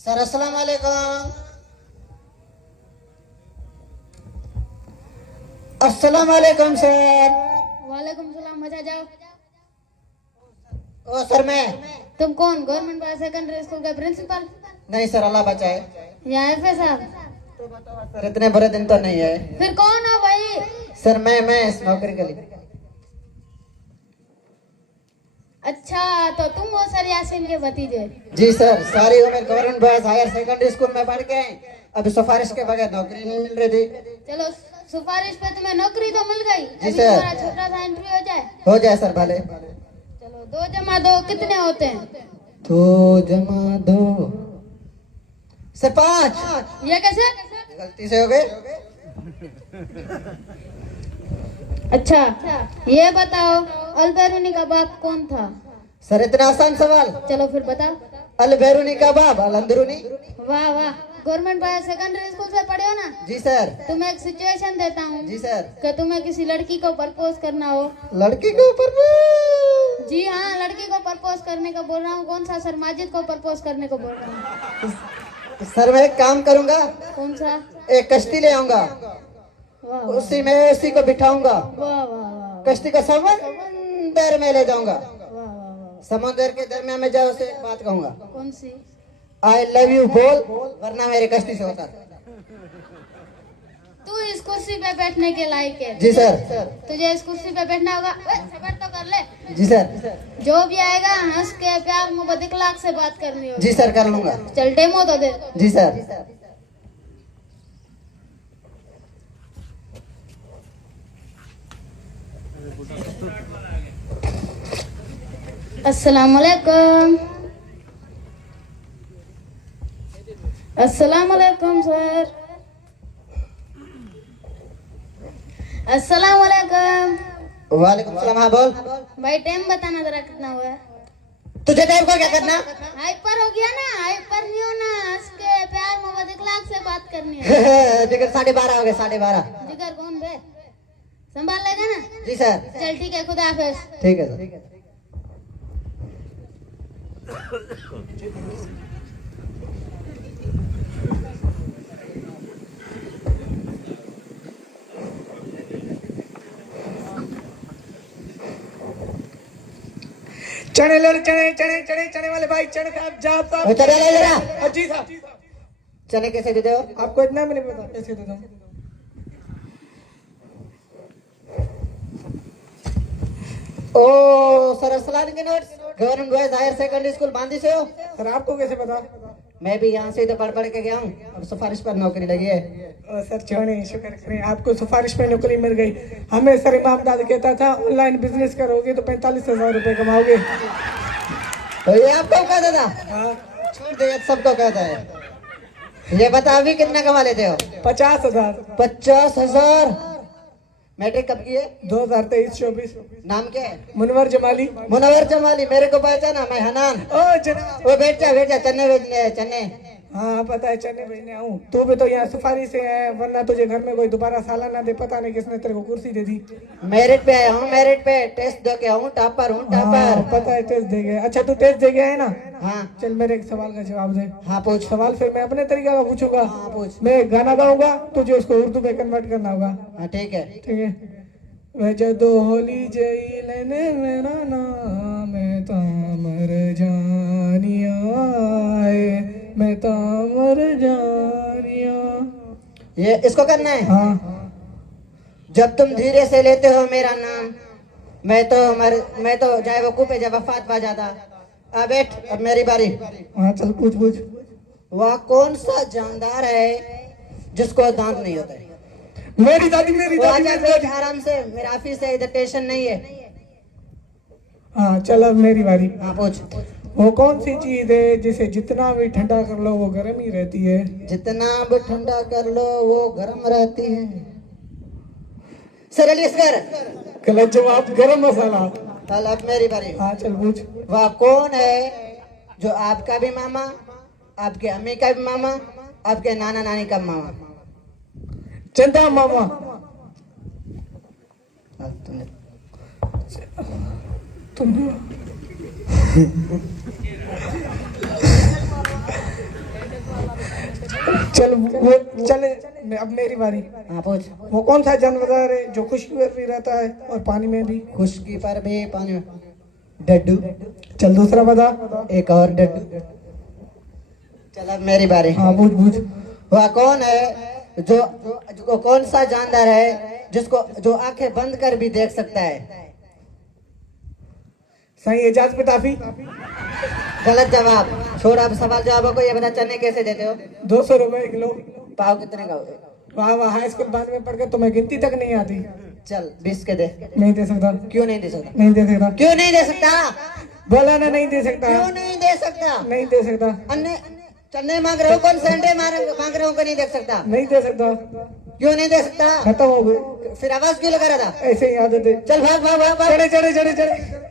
Sir अस्सलाम वालेकुम। अस्सलाम वालेकुम सर। वालेकुम सलाम। मजा जाओ। ओ सर मैं। तुम कौन? गवर्नमेंट बॉयज सेकेंडरी स्कूल के प्रिंसिपल? नहीं सर, अल्लाह बचाए। या एफए साहब? सर इतने बुरे दिन तो नहीं है। फिर कौन हो भाई? सर मैं इस नौकरी के लिए। अच्छा, तो तुम हो सर यासीन के भतीजे? जी सर, सारी उम्र government boys higher secondary school में पढ़ के अभी सिफारिश के बगैर नौकरी नहीं मिल रही थी। चलो, सिफारिश पे तुम्हें नौकरी तो मिल गई। जी अभी सर। तुम्हारा छोटा सा इंटरव्यू हो जाए। हो जाए सर भले। चलो, 2 जमा 2 कितने होते हैं? 2 जमा 2 से 5। ये कैसे? गलती से हो गए। अच्छा, ये बताओ, अलबेरूनी का बाप कौन था? सर इतना आसान सवाल। चलो फिर बताओ। अल बैरूनी का बाब अल अंदरूनी। वाह वाह, गवर्नमेंट बॉयज सेकेंडरी स्कूल से पढ़े हो ना? जी सर। तुम्हें एक सिचुएशन देता हूँ जी सर। कि तुम्हें किसी लड़की को प्रपोज करना हो। लड़की के ऊपर जी हाँ, लड़की को प्रपोज करने को बोल रहा हूँ। कौन सा सर? माजिद को प्रपोज करने को बोल रहा हूँ। सर मैं एक काम करूंगा, कौन सा? एक कश्ती ले आऊंगा, वाह उसी में उसी को बिठाऊंगा, वाह वाह कश्ती को समंदर में ले जाऊंगा, वाह वाह। समुद्र के दरमियान में जाओ उसे बात कहूंगा, कौन सी? आई लव यू बोल, वरना मेरे कश्ती से होता। तू इस कुर्सी पे बैठने के लायक है। जी सर। तुझे इस कुर्सी पे बैठना होगा। सबर तो कर ले। जी सर। जो भी आएगा हंस के प्यार मोहब्बत इखलाक से बात करनी होगी। जी सर, कर लूंगा। चल, डेमो तो दे। जी सर। अस्सलाम वालेकुम। अस्सलाम वालेकुम सर। अस्सलाम वालेकुम। वालेकुम सलाम। हाँ बोल। भाई टाइम बताना जरा कितना हुआ है? तुझे टाइम को क्या करना? हाइपर हो गया ना? हाइपर नहीं होना, हंस के प्यार मोहब्बत इखलाक से बात करनी है। जिगर 12:30 हो गए, 12:30। जिगर कौन बे? संभाल लेगा ना? जी सर। चल ठीक है, खुदा हाफिज। ठीक है सर। चने चने वाले भाई, चने साहब जाब साहब। चले ले जरा। जी साहब। चने कैसे देते हो? आपको इतना भी नहीं पता कैसे देता हूँ। ओ सर, अस्सलाम के notes government boys higher secondary school Bandi से हो? सर आपको कैसे पता? मैं भी यहाँ से ही तो पढ़ के गया हूँ, अब सिफारिश पर नौकरी लगी है। सर छोड़े, शुक्र करें आपको सिफारिश में नौकरी मिल गई। हमें सर इमाम दाद कहता था ऑनलाइन बिजनेस करोगे तो 45,000 रुपए कमाओगे। तो ये आपको कहता था? हाँ। छोड़ दे, सबको कहता है। ये बता अभी कितना कमा लेते हो? 50,000। 50,000। मैट्रिक कब की है? 2023-24। नाम क्या है? मुनवर जमाली। मुनवर जमाली। मेरे को पहचाना? मैं हनान। ओ जनाब। वो बैठ जा चन्ने भेजने है, चन्ने। हाँ पता है, चने भेजने आऊँ। तू भी तो यहाँ सिफारिश से है, वरना तुझे घर में कोई दोबारा सालाना दे। पता नहीं किसने तेरे को कुर्सी दे दी। मेरिट पे आया हूँ, मेरिट पे टेस्ट दे के हूँ, टॉपर हूँ, हाँ, टॉपर। पता है टेस्ट दे गया। अच्छा तू टेस्ट दे गया है ना? हाँ। चल मेरे एक सवाल का जवाब दे। हाँ पूछ। सवाल फिर मैं अपने तरीके का पूछूंगा। हाँ पूछ। मैं एक गाना गाऊंगा, तुझे उसको उर्दू में कन्वर्ट करना होगा। हाँ ठीक है। ठीक है। वह जदो होली जई लेने मेरा नाम, मैं तामर जानिया है, मैं तामर जानिया। ये इसको करना है। हाँ। जब तुम धीरे से लेते हो मेरा नाम, मैं तो जाए वो कूपे जब वफात पा जाता। अब बैठ, अब मेरी बारी। हाँ चल पूछ पूछ। वह कौन सा जानदार है जिसको दांत नहीं होता है? मेरी दादी मेरी वो दादी आजा मेरी बैठ दादी। आराम से, मेरा ऑफिस है, इधर टेंशन नहीं है। हाँ चल अब मेरी बारी। हाँ पूछ। वो कौन सी चीज है जिसे जितना भी ठंडा कर लो वो गर्म ही रहती है? जितना भी ठंडा कर लो वो गर्म रहती है। सर कर। गलत जवाब, गरम मसाला। चल अब मेरी बारी। हाँ चल पूछ। वह कौन है जो आपका भी मामा, आपके अम्मी का भी मामा, आपके नाना नानी का मामा? चंदा मामा। तुमने तुम चल वो चले, अब मेरी बारी। हाँ पूछ। वो कौन सा जानवर है जो खुशकी पर भी रहता है और पानी में भी? खुशकी पर भी पानी में? डड्डू। चल दूसरा बता। एक और डड्डू। चल अब मेरी बारी। हाँ पूछ पूछ। वह कौन है जो कौन सा जानवर है जिसको जो आंखें बंद कर भी देख सकता है? सही एजाज पिताफी। गलत जवाब। छोड़ अब सवाल जवाबों को, ये बता चने कैसे देते हो? 200 रुपए किलो। पाव कितने का? वाह वाह, हाई स्कूल बाद में पढ़ के तुम्हें गिनती तक नहीं आती। चल 20 के दे। नहीं दे सकता। क्यों नहीं दे सकता? नहीं दे सकता। क्यों नहीं दे सकता? बोला ना, नहीं दे सकता। क्यों नहीं दे सकता? नहीं दे सकता। अन्य चन्ने मांग रहे हो, कौन से अंडे मांग रहे हो को नहीं देख सकता? नहीं दे सकता। क्यों नहीं दे सकता? खत्म हो गई। फिर आवाज क्यों लगा रहा था? ऐसे ही आदत है। चल भाग भाग भाग भाग। चढ़े चढ़े चढ़े चढ़े।